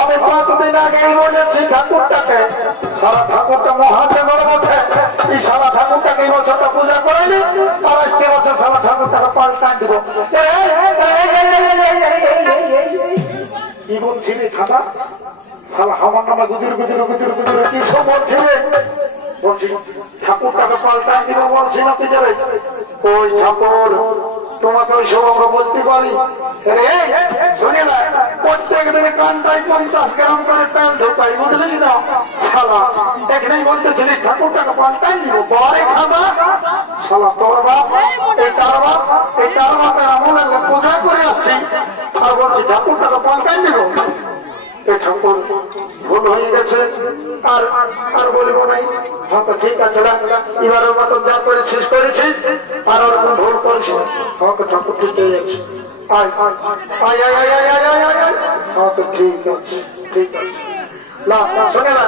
আমি 5 দিন আগেই বলেছি ঠাকুরটাকে, সারা ঠাকুরটা মহাদেবের মধ্যে, এই সারা ঠাকুরটাকে এই বছরটা পূজা করেনি, আর আসছে বছর সারা ঠাকুরটাকে পাল্টান দিব। কি বলছিলি খাতা? সারা আমার নামে গুজুর গুজুর গুজুর গুজুর কি সব বলছিলেন? বলছি ঠাকুরটাকে পাল্টান দিব বলছি না কি যাবে? ওই ঠাকুর তোমাকে ওই সব আমরা বলতে পারি? শুনে না, প্রত্যেক দিনে কানটাই 50 গ্রাম করে তেল ঢোকাই, বুঝলি না? শালা এখানেই বলতেছিলি ঠাকুরটাকে পাল্টাই দিব, পরে খাবা শালা তোর বাপ এই তার বাপ এই তার বাপের আমলে পূজা করে আসছি, আর বলছি ঠাকুরটাকে পাল্টাই দিব। এই ঠাকুর ভুল হয়ে গেছে, আর আর বলবো নাই। হয়তো ঠিক আছে, এবারের মতো যা করেছিস করেছিস, আর ওর ভুল করিস না। আমাকে ঠাকুর ঠিক হয়ে যাচ্ছে, আয় আয় আয় আয় আয় আয় আয় আয় আয়। আমাকে ঠিক আছে, ঠিক আছে। না শোনে না,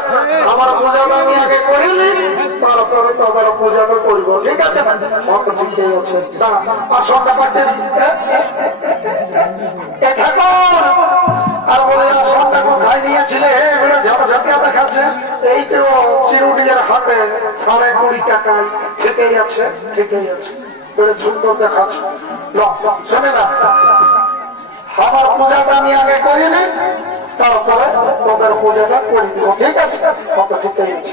আমার পূজাটা আমি আগে করিনি, তারপরে তো আমার পূজাটা করবো, ঠিক আছে? আমাকে ঠিক হয়ে যাচ্ছে। দাঁড়া, আসনটা পাঠিয়ে ঠাকুর আর বলে আসনটা কোথায় নিয়েছিলে? ঝাঁপিয়া দেখাচ্ছে এই তো চিরুডিয়ার হাতে 20.5 টাকায়, ঠিকই আছে, ঠিকই আছে, বেড়ে সুন্দর দেখাচ্ছে। শোনে না, আমার পূজাটা আমি আগে করিনি, তারপরে তোদের পূজাটা করে দিব, ঠিক আছে? কত ঠিকই আছে।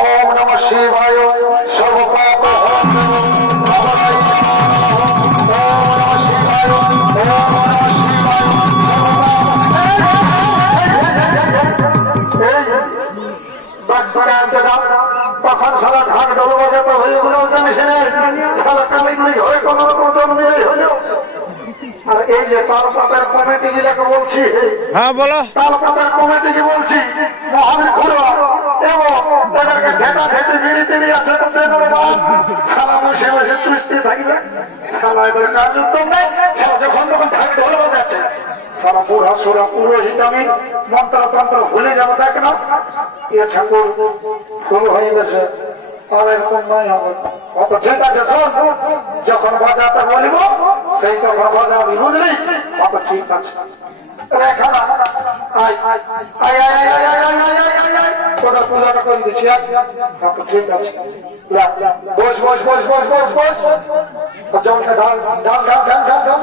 ওম নমঃ শিবায় সর্বপাপ তখন সারা ঢাক ডলবাজা তো হয়ে গেল, জানিস সারা কালীগুলি হয়ে কোন রকম মিলে হইল। আর এই যে তালপাতার কমিটি গুলাকে বলছি, হ্যাঁ বলো, তালপাতার কমিটি কি বলছি, মহান ঘুরো এবং তাদেরকে ঠেটা ঠেটি বিড়ি টিড়ি আছে, খালা বসে বসে তৃষ্টি থাকবে, খালা এদের কাজ উত্তম নেই। যখন তখন ঢাক ঢোল বাজাচ্ছে, সারা বুড়া সুরা পুরোহিত আমি মন্ত্রতন্ত্র ভুলে যাবো, দেখ না এ ঠাকুর ভুল হয়ে গেছে, আর এরকম নয় হবে। অত ঠিক আছে, শোন, যখন বাজাতে বলিব সেই তখন বাজাবি, বুঝলি? অত ঠিক আছে। তোরা পূজাটা করে দিচ্ছি, ঠিক আছে। বস বস বস বস বস বস, জলটা ঢাল ঢাল ঢাল ঢাল ঢাল ঢাল,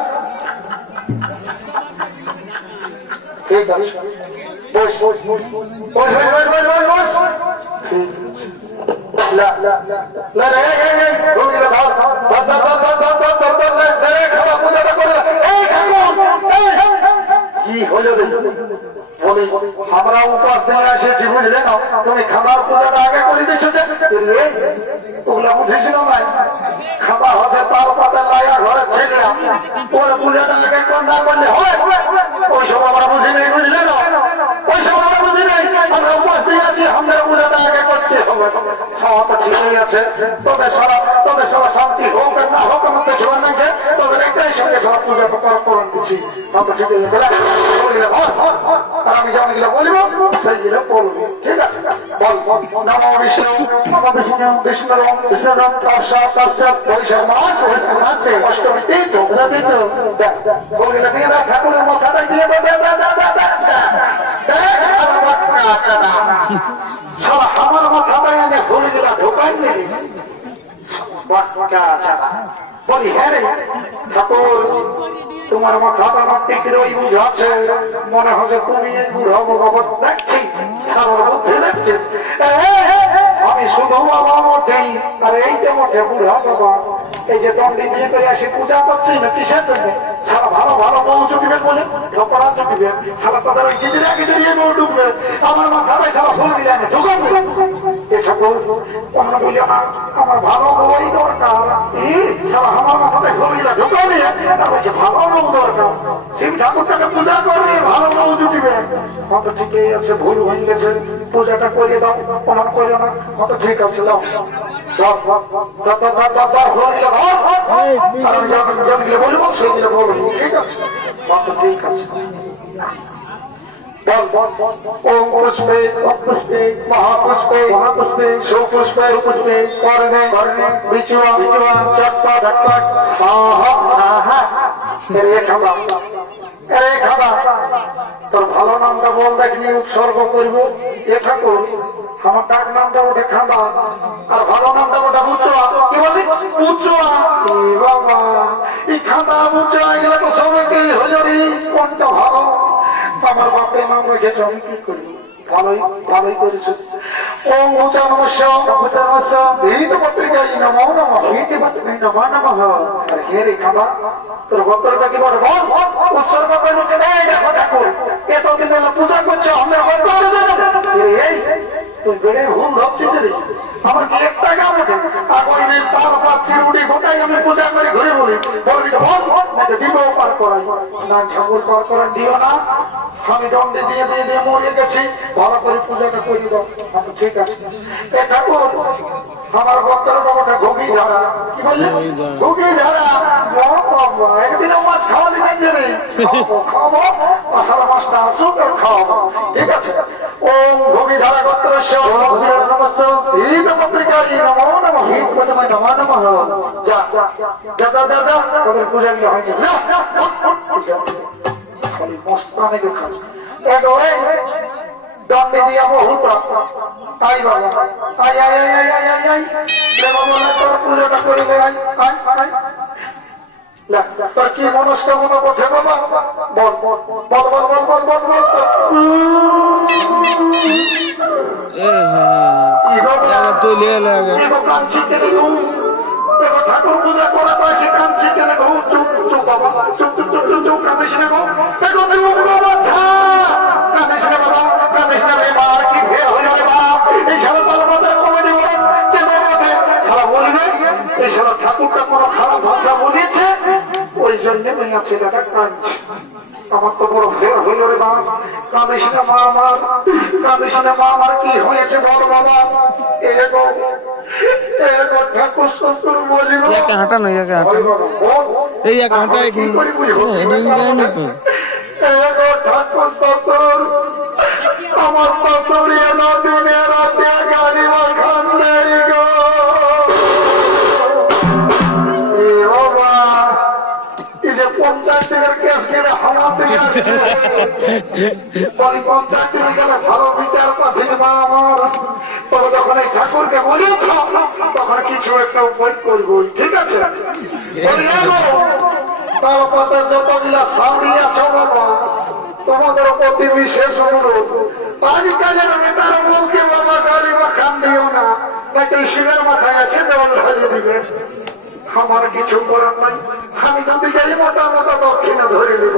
ঠিক আছে। বস বস বস বস বস বস বস বস, ঠিক আছে। লা লা লা রে রে রে রোগী লা ভাব ভাব ভাব ভাব ভাব ভাব ভাব ভাব রে রে খাওয়া পূজাটা করে। এই ঠাকুর কি হলো রে? বলি আমরা উপাস দিয়ে এসেছি, বুঝলে না? তুমি খাবার পূজাটা আগে করে দিছো যে, ওগুলা বুঝেছিল না? খাবার হচ্ছে তাল পাতা লাইয়া ঘরের ছেলে, ওর পূজাটা আগে না করলে হয়? ওইসব আমরা বুঝি নাই, বুঝলে না? ওইসব আমরা বুঝি নাই, আমরা উপাস দিয়ে আছি, আমাদের পূজাটা আগে করতে হবে। খাওয়া তো ঠিকই আছে, তোদের সারা শান্তি হোক আর না হোক আমাকে ঝোলা নাই, তোদের একটাই সঙ্গে সারা পূজা করণ দিচ্ছি। তো ঠিকই আছে, আর আমি যেমন গেলে বলবো সেইগুলো বলবো, ঠিক আছে? বল নমো বিষ্ণু নমো বিষ্ণু বিষ্ণু বিষ্ণু তপসা তপসা বৈশাখ মাস মাসে অষ্টমীতে বললে দিয়ে ঠাকুরের মাথাটাই দিয়ে সারা আমার মাথাটাই আমি ভুলে গেলাম, ঢোকাই নেই। বলি হ্যাঁ রে ঠাকুর, তোমার মাথাটা আমার টিকির ওই বুঝাচ্ছে, মনে হচ্ছে তুমি এই বুড়ো ভগবত দেখছি, সারার মধ্যে দেখছিস। আমি শুধু আমার মধ্যেই, আর এইটা মধ্যে বুড়া বাবা এই যে দণ্ডি নিয়ে করে আসি পূজা করছি না, কিসের জন্য? সারা ভালো ভালো বউ জুটিবে বলে, ঢোকরা জুটিবে, সারা তাদের ওই গিদিরা গিদিরিয়ে বউ ঢুকবে, আমার মাথাটাই সারা ফুল দিলে আমি ঢুকাবো। এসব অন্য বলি আমার ভালো বই দরকার, সারা আমার মাথাটাই ফুল দিলে ঢুকাবি, ভালো বউ দরকার, শিব ঠাকুরটাকে পূজা করবে, ভালো বউ জুটিবে। কত ঠিকই আছে, ভুল হয়ে গেছে, পূজাটা করে দাও, প্রমাণ করে না, কত ঠিক আছে। বলবো সেইগুলো বলবো, ঠিক আছে? কত ঠিক আছে। ওম পুষ্পে পুষ্পে মহাপুষ্পে মহাপুষ্পে সুপুষ্পে পুষ্পে কর্ণে কর্ণে বিচুয়া বিচুয়া চটপট চটপট সাহা সাহা। আরে খাদা তোর ভালো নামটা বল দেখিনি উৎসর্গ করবো এ ঠাকুর আমার ডাক নামটা ওঠে খাদা আর ভালো নামটা ওটা বুচুয়া কি বলি বুচুয়া বাবা এই খাদা বুচুয়া এগুলো তো সবাইকে হজরি কোনটা ভালো আমার বাপের নাম রেখেছ আমি কি করি ভালোই ভালোই করেছে ওম উচা নমস্য এই তো পত্রিকায় নমো নমঃ এই তো পত্রিকায় নমো নমঃ আর হে রে খাদা তোর ভক্তটা কি বলে বল উৎসর্গ করে এই দেখো ঠাকুর এতদিন হলো পূজা করছো আমরা হয়তো এই তুই বেড়ে ভুল ভাবছিস রে আমার কি একটা গাম ওঠে আগুনের তার পাচ্ছি উড়ি গোটাই আমি পূজা করে ঘুরে বলি বলবি তো বল দিব পার করাই না ঠাকুর পার করাই দিও না আমি দণ্ডে দিয়ে দিয়ে দিয়ে মরে গেছি ভালো করে পূজাটা করে দাও ঠিক আছে এ ঠাকুর আমার ভক্তের বাবাটা ঘুগি ঝাড়া কি বললি ঘুগি ঝাড়া একদিন মাছ খাওয়ালি না রে খাওয়াবো আষাঢ় মাসটা আসুক আর খাওয়াবো ঠিক আছে ও ঘুগি ঝাড়া গোত্র এই তো পত্রিকা নমো নমঃ নমো নমঃ যা যা যা যা যা ওদের পূজা গিয়ে হয়নি খালি মস্তানে দেখা দণ্ডে দিয়া বহুটা তাই বাবা I I I I I I তোর পুজোটা করিলে আই আই আই তোর কি মনস্কামনা বটে বাবা বল বল বল বল বল বল বল বল ঠাকুর পূজা করা পাইছে কাঁদছি কেন গো চুপ চুপ বাবা চুপ চুপ চুপ চুপ চুপ কাঁদিস না গো কাঁদিস না বাবা কাঁদিস না রে মা কি ফের হয়ে যাবে বাপ এই সারা তালবাজার কমেডি সারা বলবে এই সারা ঠাকুরটা কোনো খারাপ ভাষা বলেছে ওই জন্য মেয়া ছেলেটা কাঁদছে আমার তো বড় ফের হইল রে বাপ কাঁদিস না মা আমার কাঁদিস না মা আমার কি হয়েছে বল বাবা এরকম ঠাকুর শ্বশুর বলিব হাঁটা নয় এই এক হাঁটা ঠাকুর শ্বশুর আমার শ্বশুরিয়া দিনে রাতে গাড়ি খান নেই গো এই যে পঞ্চায়েতের কেস গেলে হামাতে পঞ্চায়েতের গেলে ভালো বিচার পাঠিয়ে মা আমার তবে যখন এই ঠাকুরকে বলেছ তখন কিছু একটা উপায় করবো ঠিক আছে তার পাতে যতগুলা সাউরি আছে বাবা তোমাদের প্রতি বিশেষ অনুরোধ আজকালের মেটার বউকে বাবা গাড়ি বা খান দিও না নাকি শিবের মাথায় এসে জল ঢালিয়ে দিবে আমার কিছু করার নাই আমি যদি যাই মোটা মোটা দক্ষিণে ধরে নেব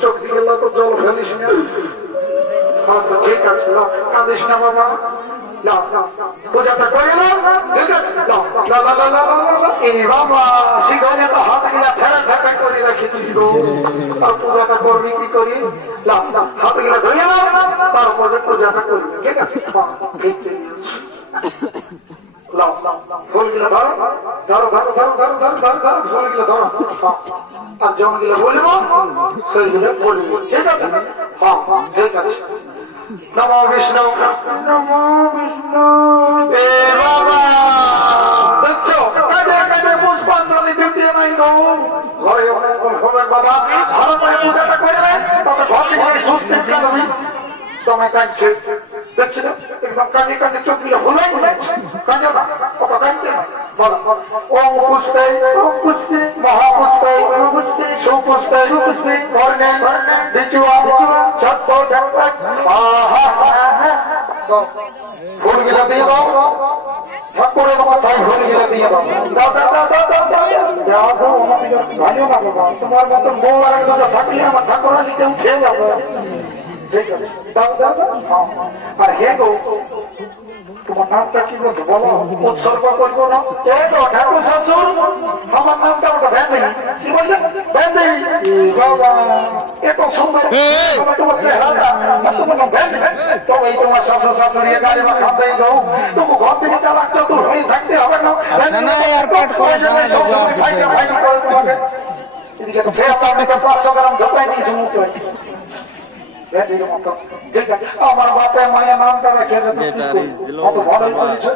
চোখ দিকে তো জল ফেলিস না ঠিক আছে কাঁদিস না বাবা পূজাটা করে ঠিক আছে বাবা শিখনে তো হাত গিলা ফেরা ফেরা করে রাখেছিস গো আর পূজাটা করবি কি করি হাত গিলা ধরে তারপরে পূজাটা করবি ঠিক আছে ফুল গিলা ধরো ধরো ধরো ধরো ধরো ধরো ধরো ধরো ফুল গিলা ধরো আর জন গিলা বলবো সেইগুলো বলবো ঠিক আছে হ্যাঁ ঠিক আছে নমো বিষ্ণু নমো বিষ্ণু এ বাবা দেখছো কাজে কাজে পুষ্পাঞ্জলি দিতে নাই গো ঘরে অনেক হবে বাবা ভালো করে পূজাটা করবে তবে ঘর থেকে সুস্থ কালবি সময় কাটছে দেখছি না একদম কাঁদে কাঁদে চোখ গুলো ভুলে কাঁদে না কত কাঁদতে বলো ওম পুষ্পে মহাপুষ্পে সুপুষ্পে কর্ণে বিচুয়া ছটপট ফুল গিলা দিয়ে দাও ঠাকুরের মাথায় ফুল গিলা দিয়ে দাও ভালো না বাবা তোমার মতন বউ আর একজন থাকলে আমার ঠাকুর নিতে উঠে যাবে ঠিক আছে দাও দাও আর হে গো তোমার নামটা কি বলতো বলো উৎসর্গ করবো না ঠাকুর শ্বশুর আমার নামটা ওটা ভেন্দি কি বললে ভেন্দি বাবা এত সুন্দর তোমার চেহারাটা তবে এই তোমার শ্বশুর শাশুড়ি গাড়ি বা খাতে গো তুমি ঘর থেকে চালাক চতুর হয়ে থাকতে হবে না ভেদির মতো। ঠিক আছে, আমার বাপে মায়ের নামটা রেখে যেত কত ভালোই বলেছে।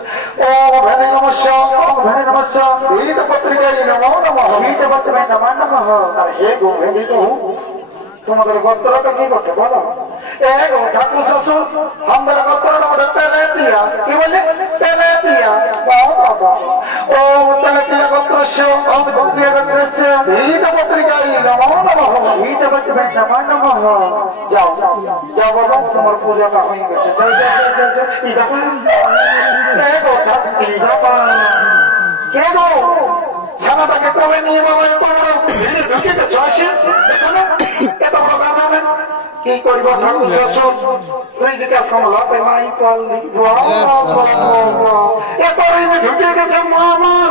ও ভেদি নমস্য, ও ভেদি নমস্য, গীত পত্রিকায় নমো নমঃ, গীত পত্রিকায় নমো নমঃ। আর হে গো ভেদি তো তোমাদের গোত্রটা কি করতে বলো? গো ঠাকুর শ্বশুর আমাদের গোত্রটা বলে তেলেপিয়া। কি বলে? তেলেপিয়া। বাবা ও তেলেপিয়া গোত্রস্য, ও গোত্রীয় গোত্রস্য গীত পত্রিকায় নমো নমঃ, গীত পত্রিকায় নমো নমঃ। যাও যাও বাবা, তোমার পূজাটা হয়ে গেছে। যাও যাও যাও যাও। এটা গো ঠাকুর, কে গো ছানাটাকে কোলে নিয়ে বাবা তোমরা ঢুকে গেছো? আসে দেখো না এত বড় গাধা না। কি করবো ঠাকুর শ্বশুর, তুই যেটা সামলাতে নাই পারলি। এত ঢুকে গেছে মা আমার,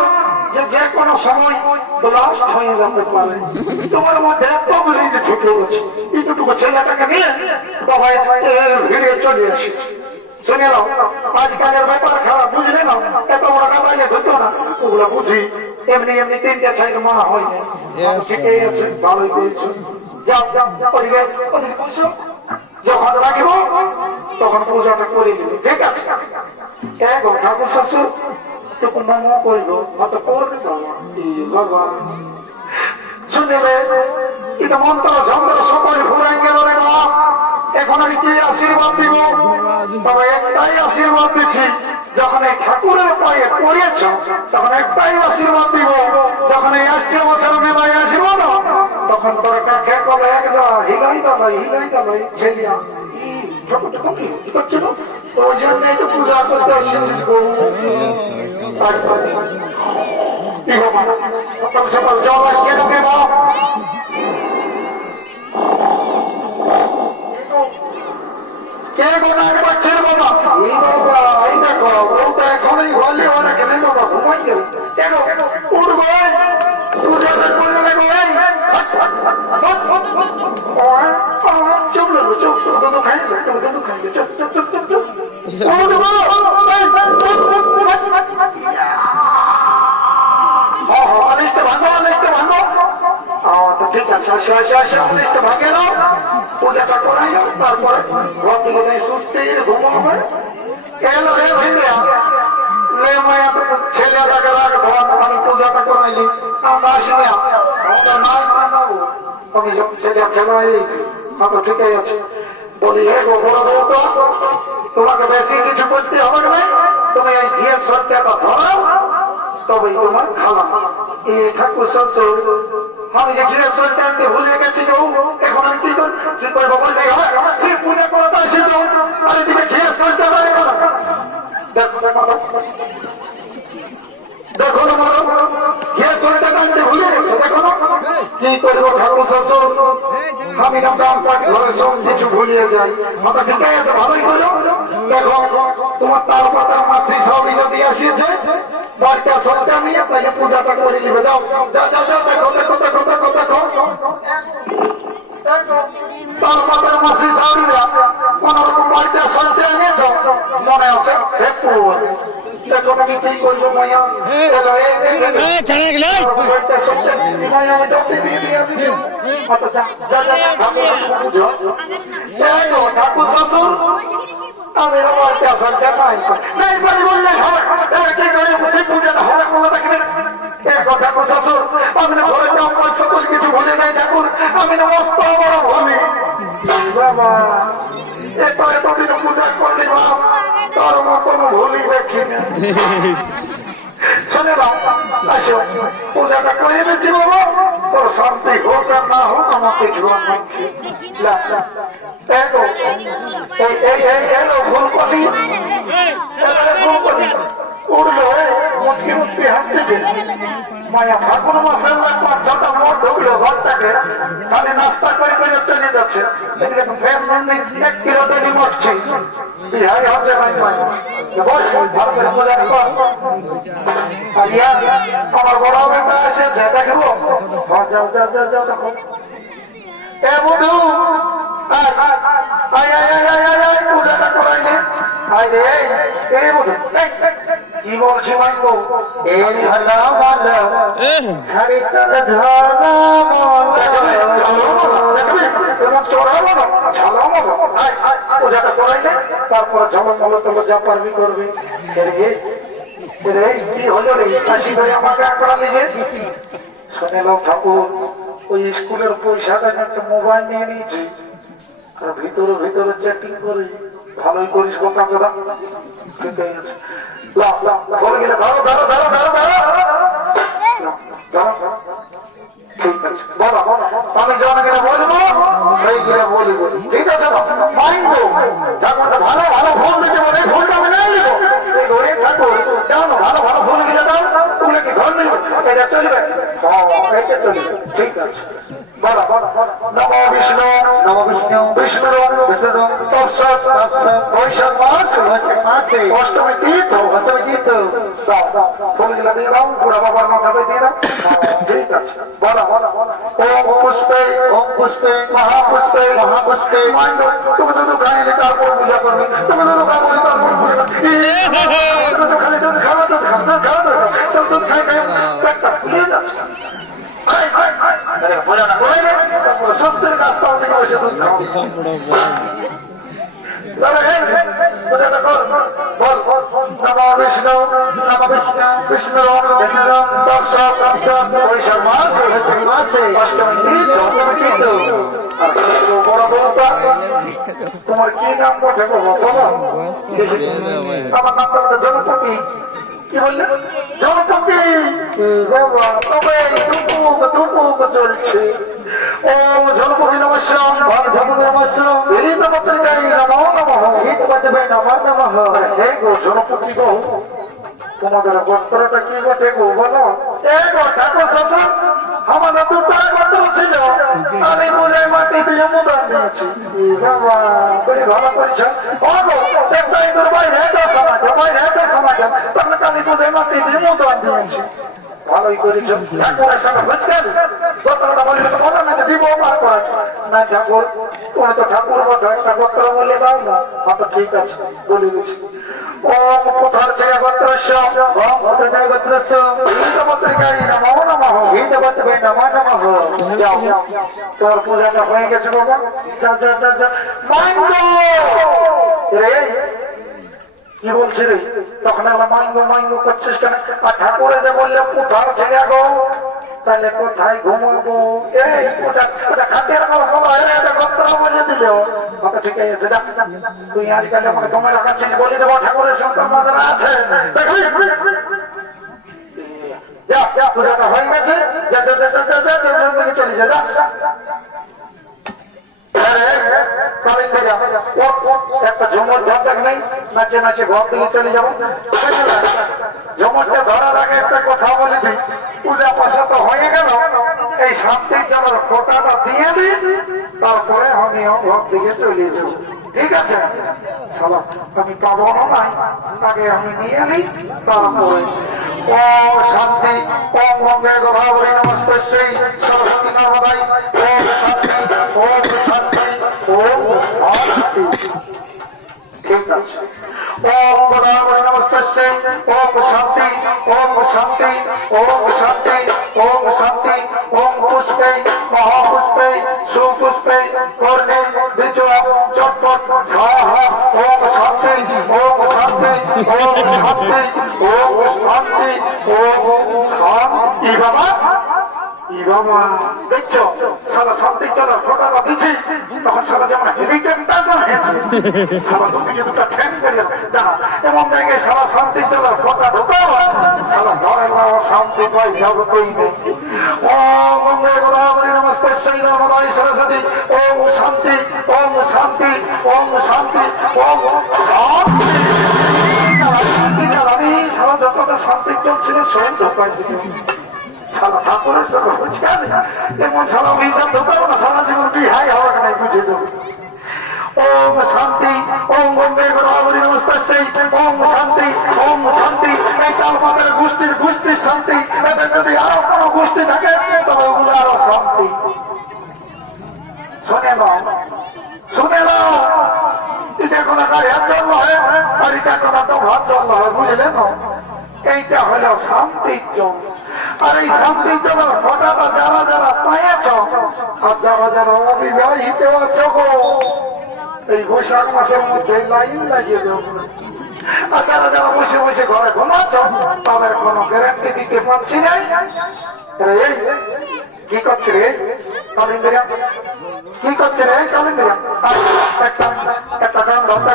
যে কোনো সময় ব্লাস্ট হয়ে যেতে পারে। তোমার মধ্যে এত ব্রিজ ঢুকে গেছে, এইটুকু ছেলেটাকে নিয়ে বাবা ভিড়ে চলে আসে। শুনে নাও, আজকালের ব্যাপার খারাপ, বুঝলে না? এত বড় গাদাইলে ঢুকতো না, ওগুলো বুঝি। এমনি এমনি তিনটে ছাইড মা হয়ে যায়। ঠিকই আছে, ভালোই করেছো। যাও যাও, ওদিকে ওদিকে বসো। যখন রাখবো তখন পূজাটা করে দিবি, ঠিক আছে? গো ঠাকুর শ্বশুর টুকু নমো করলো, অত করবে বাবা। শুনলে এটা মন্ত্র ঝন্ত্র সকল ঘুরাই গেল রে মা। এখন আমি কি আশীর্বাদ দিব? তবে একটাই আশীর্বাদ দিচ্ছি, যখন এই ঠাকুরের পায়ে পড়িয়েছ তখন একটাই আশীর্বাদ দিব, যখন এই আসছে বছর মেলায় আসবো না তখন তোর কাকে কলে একদা হিলাই দাবাই ছেলিয়া ওই জন্য একটু পূজা করতে এসেছিস গো। সকাল সকাল জল আসছে নাকি বাপ? কে গোনার বাচ্চার বাবা? এই বাবা, এই দেখো ওটা এখনই ঘরে ওরা কেন বাবা ঘুমাই গেল কেন? উঠবো পূজাটা করে লাগো। চুপ লাগো, চুপ দুধু খাইবে, দুধু খাইবে, চুপ চুপ চুপ চুপ চুপ। অনিষ্ট ভাঙো, অনিষ্ট ভাঙো। ঠিক আছে, আসো আসো আসো, অনিষ্ট ভাঙে না। পূজাটা করাই তারপরে ঘর থেকে যাই সুস্থির ঘুমাবে। এলো রে ভাইয়া, লে মায়া ছেলেটাকে রাখবো, আমি পূজাটা করাইলি। আমরা আসিনি, আমাদের নাই মানাবো। আমি যখন ছেলে খেলাই তো ঠিকই আছে। বলি হে গো বড় বউটা, তোমাকে বেশি কিছু করতে হবে না, তুমি এই ঘিয়ে সজ্জাটা ধরাও, তবেই তোমার খালা। এই ঠাকুর শ্বশুর আমি যে ঘিরে সজ্জা আনতে ভুলে গেছি গো, এখন আমি কি করবো বললে হবে? সে পূজা করতে এসেছ আর এদিকে ঘিরে সজ্জা ধরে গেল। দেখো দেখো ঘিরে সজ্জা আনতে ভুলে গেছো, দেখো কি করবো ঠাকুর শ্বশুর, আমি না ঘরে সব কিছু ভুলিয়ে যাই। মাথা ঠিক আছে, ভালোই করো। দেখো তোমার তার পাতার মাতৃ সবই যদি আসিয়েছে বাড়িটা সজ্জা নিয়ে তাকে পূজাটা করে নিবে। যাও যাও যাও যাও, দেখো দেখো দেখো দেখো দেখো তার পাতার মাসি সাউরিরা কোন রকম বাড়িটা সজ্জা নিয়েছ মনে আছে। দেখো আমি কি করবো মাইয়া, ঠাকুর শ্বশুর আমি সজ্জা নাই পারি বললে কি করে পূজাটা হবে বলে দেখবেন। ঠাকুর শ্বশুর আমি না ঘরে সকল কিছু ভুলে যাই ঠাকুর, আমি না মস্ত বড় ভুলি বাবা। এতদিন পূজা করলি বাপ, তোর মতন ভুলি দেখি না। শুনে নাও, আসো পূজাটা করে এনেছি বাবা, তোর শান্তি হোক আর না হোক আমাকে জীবন ফুলকপি উঠলো মুচকি মুচকি হাসতেছে। মায়া ফাগুন মাসের বাচ্চাটা মোট ঢুকলো ঘরটাকে, খালি নাস্তা করে করে চলে যাচ্ছে। এদিকে ফ্যান নেই, 1 কিলো তৈরি মরছে। বিহারি হচ্ছে নাই মায়া, ভালো করে মজা কর। আমার বড় বেটা এসেছে, দেখবো। যাও যাও যাও যাও, দেখো এ বধু পূজাটা করাইলে কি বলছি মাইকো? চড়াবো না, ছাড়াবো না। পূজাটা করাইলে তারপরে ঝলমল তল যা পারবি করবি। কি হলো রে কাশি করে আমাকে করা নিজে শুনে লোক ঠাকুর ওই স্কুলের পয়সাটা একটা মোবাইল নিয়ে নিয়েছি আর ভিতরে ভিতরে চ্যাটিং করে ভালোই করিস কথা কথা ঠিক আছে বলে গেলে ধরো ধরো ধরো ধরো ধরো ঠিক আছে বলো আমি যখন গেলে বলবো সেই গেলে বলবো ঠিক আছে মাইন্ড ঠাকুরটা ভালো ভালো ফোন দিতে বলে ফোনটা আমি নাই দেবো এই ঘরে ঠাকুর কেমন ভালো ভালো ফোন গেলে দাও তুমি কি ঘর নিল এটা চলবে এটা চলবে ঠিক আছে বলো নম বিষ্ণু নম বিষ্ণু বিষ্ণু তৎসৎ বৈশাখ মাস অষ্টমী তীর্থ ফোন গেলে দিয়ে দাও বুড়া বাবার মাথাতে দিয়ে দাও ঠিক আছে বলো ওম পুষ্পে মহাপুষ্পে মহাপুষ্পে তুমি শুধু গাইলে তারপর পূজা করবে তুমি শুধু গাইলে তারপর পূজা করবে খালি দুধ খাওয়া দুধ খাওয়া খাওয়া সব দুধ খাই খাই পেটটা ফুলিয়ে যাচ্ছে স্বস্তির কাজ তার দিকে বসে দুধ খাওয়া বিষ্ণু বিষ্ণু বৈশাখ মাস বড় বলতা তোমার কি নাম বটে বলো আমার নামটা বটে জনপতি কি বললে জনপতি তবে ধুপুক চলছে ও জনপতি নমস্কার নমস্কার এই তো পত্রিকায় নমো নমঃ এই তো বলতে নমো নমঃ হে গো জনপতি গো তোমাদের গোত্রটা কি বটে গো বলো ঠাকুর শ্বশুর আমাদের দুটো গোত্র ছিল আমি বলে মাটি দিয়ে মুদান দিয়েছি ভালো করেছ সমাজ তাহলে কালী পুজোয় মাটি দিয়ে মুদান দিয়েছি ভালোই করেছ ঠাকুরের সঙ্গে বুঝলেন গোত্রটা বললে তো বলো না দিব পার করে না ঠাকুর তুমি তো ঠাকুর বটো একটা গোত্র বলে দাও না তো ঠিক আছে বলে দিচ্ছি ওম পুথার ছেলে গোত্রস্য ওম পুথার ছেলে গোত্রস্য গীত পত্রিকায় নমো নমঃ গীত পত্রিকায় নমো নমঃ যাও তোর পূজাটা হয়ে গেছে বাবা যাও যাও যাও যাও মাইন্ড রে কি বলছি রে তখন আমরা মাইঙ্গ করছিস কেন আর ঠাকুরে যে বললে পুথার ছেলে গো তাহলে কোথায় ঘুমাবো এই ওটা খাতের গোত্র বলে দিল ঠিক আছে তুই আজকাল আমাকে তোমার কাছে বলে দেবো ঠাকুরের সন্তান মাদারা আছে পূজাটা হয়ে গেছে চলে যা একটা ঝুমুর ঘর নেই নাচে নাচে ঘর থেকে চলে যাবো ঝুমুরটা ধরার আগে একটা কথা বলে দিই পূজা পাশা তো হয়ে গেল এই শান্তির জলের ফোটাটা দিয়ে দিই তারপরে আমিও ঘর থেকে চলে যাব ঠিক আছে আমি পাবো না আগে আমি নিয়ে নিই তারপরে ও শান্তি ওম গঙ্গে গোদাবরী নমস্তেশ্বরী সরস্বতী নর্মদাই ওম শান্তি ওম শান্তি ওম শান্তি ঠিক আছে ওম গোদাবরী নমস্তেশ্বরী ওম শান্তি ওম শান্তি ওম শান্তি ওম শান্তি ওম পুষ্পে মহাপুষ্পে সুপুষ্পে কর্ণে বিজয় চটপট স্বাহা ওম শান্তি ওম শান্তি ওম শান্তি ওম শান্তি ওম শান্তি বাবা দেখছো সারা শান্তির জলের ফোটাটা দিচ্ছি তখন সারা যেমন হেলিকপ্টার হয়েছে সারা দুদিকে দুটো ঠ্যাং করে দাঁড়া এমন জায়গায় সারা শান্তির জলের ফোটা ঢুকাও সারা ঘরের বাবা শান্তি পাই যাবে কই নেই ওম গঙ্গে গোদাবরী নমস্তেশ্বরী নর্মদাই সরস্বতী ওম শান্তি ওম শান্তি ওম শান্তি ওম শান্তি আমি সারা যতটা শান্তির জল ছিল সব ঢোকাই দিল সারা ঠাকুরের সঙ্গে বুঝছেন এমন সারা হিসাব ঢোকাবো না সারা জীবন বিহাই হওয়ার নাই বুঝে দেবো ওম শান্তি ওম গঙ্গে গোদাবরী নমস্তেশ্বরী ওম শান্তি ওম শান্তি এই কালপাতের গোষ্ঠীর শান্তি এদের যদি আরো কোনো গোষ্ঠী থাকে তবে ওগুলো আরো শান্তি শুনে নাও এটা কোনো গাড়ির জন্য হয় আর এটা কোনো তোমার জন্য হয় বুঝলেন এইটা হলো শান্তির জন্য আর এই শান্তির জন্য ফোটাটা যারা যারা পাইয়াছ আর যারা যারা অবিবাহিত আছো গো এই বৈশাখ মাসের মধ্যে লাইন লাগিয়ে দেবো। আর যারা যারা বসে বসে ঘরে ঘুমাচ্ছ তাদের কোনো গ্যারান্টি দিতে পারছি না। এই কি করছে রে কালিন্দিরা, কি করছে রে কালিন্দিরা? একটা গান ধরতে